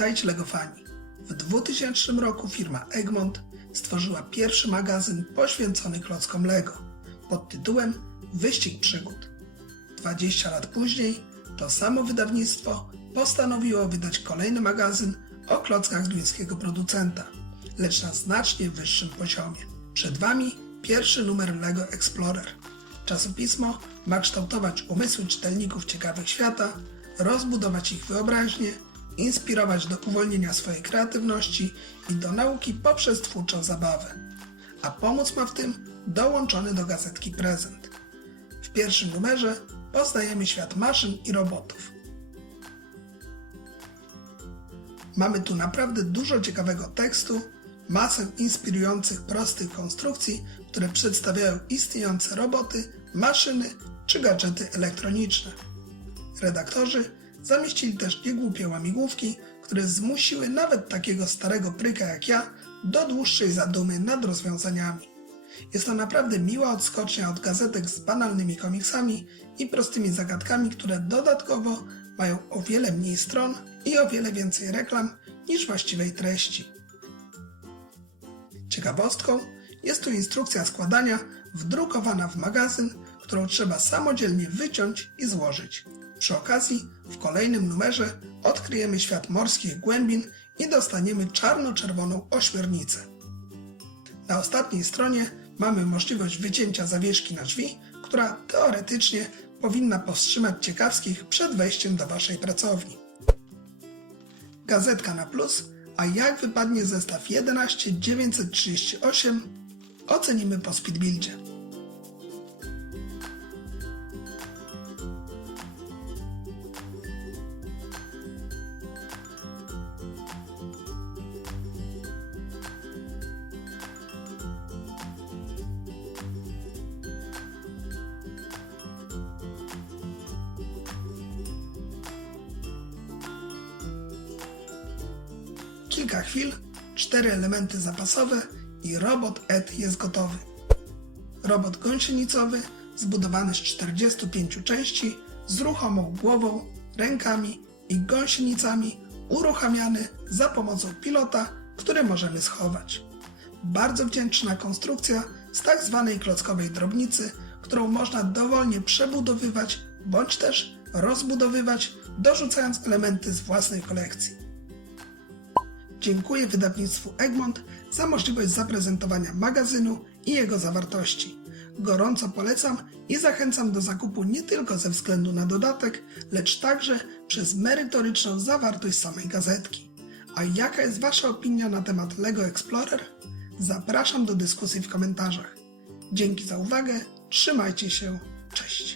Witajcie Legofani. W 2000 roku firma Egmont stworzyła pierwszy magazyn poświęcony klockom Lego pod tytułem Wyścig Przygód. 20 lat później to samo wydawnictwo postanowiło wydać kolejny magazyn o klockach duńskiego producenta, lecz na znacznie wyższym poziomie. Przed Wami pierwszy numer Lego Explorer. Czasopismo ma kształtować umysły czytelników ciekawych świata, rozbudować ich wyobraźnię, inspirować do uwolnienia swojej kreatywności i do nauki poprzez twórczą zabawę. A pomóc ma w tym dołączony do gazetki prezent. W pierwszym numerze poznajemy świat maszyn i robotów. Mamy tu naprawdę dużo ciekawego tekstu, masę inspirujących prostych konstrukcji, które przedstawiają istniejące roboty, maszyny czy gadżety elektroniczne. Redaktorzy zamieścili też niegłupie łamigłówki, które zmusiły nawet takiego starego pryka jak ja do dłuższej zadumy nad rozwiązaniami. Jest to naprawdę miła odskocznia od gazetek z banalnymi komiksami i prostymi zagadkami, które dodatkowo mają o wiele mniej stron i o wiele więcej reklam niż właściwej treści. Ciekawostką jest tu instrukcja składania wdrukowana w magazyn, którą trzeba samodzielnie wyciąć i złożyć. Przy okazji w kolejnym numerze odkryjemy świat morskich głębin i dostaniemy czarno-czerwoną ośmiornicę. Na ostatniej stronie mamy możliwość wycięcia zawieszki na drzwi, która teoretycznie powinna powstrzymać ciekawskich przed wejściem do Waszej pracowni. Gazetka na plus, a jak wypadnie zestaw 11938 ocenimy po speedbuildzie. Kilka chwil, cztery elementy zapasowe i robot Ed jest gotowy. Robot gąsienicowy zbudowany z 45 części z ruchomą głową, rękami i gąsienicami uruchamiany za pomocą pilota, który możemy schować. Bardzo wdzięczna konstrukcja z tak zwanej klockowej drobnicy, którą można dowolnie przebudowywać bądź też rozbudowywać, dorzucając elementy z własnej kolekcji. Dziękuję wydawnictwu Egmont za możliwość zaprezentowania magazynu i jego zawartości. Gorąco polecam i zachęcam do zakupu nie tylko ze względu na dodatek, lecz także przez merytoryczną zawartość samej gazetki. A jaka jest Wasza opinia na temat LEGO Explorer? Zapraszam do dyskusji w komentarzach. Dzięki za uwagę, trzymajcie się, cześć!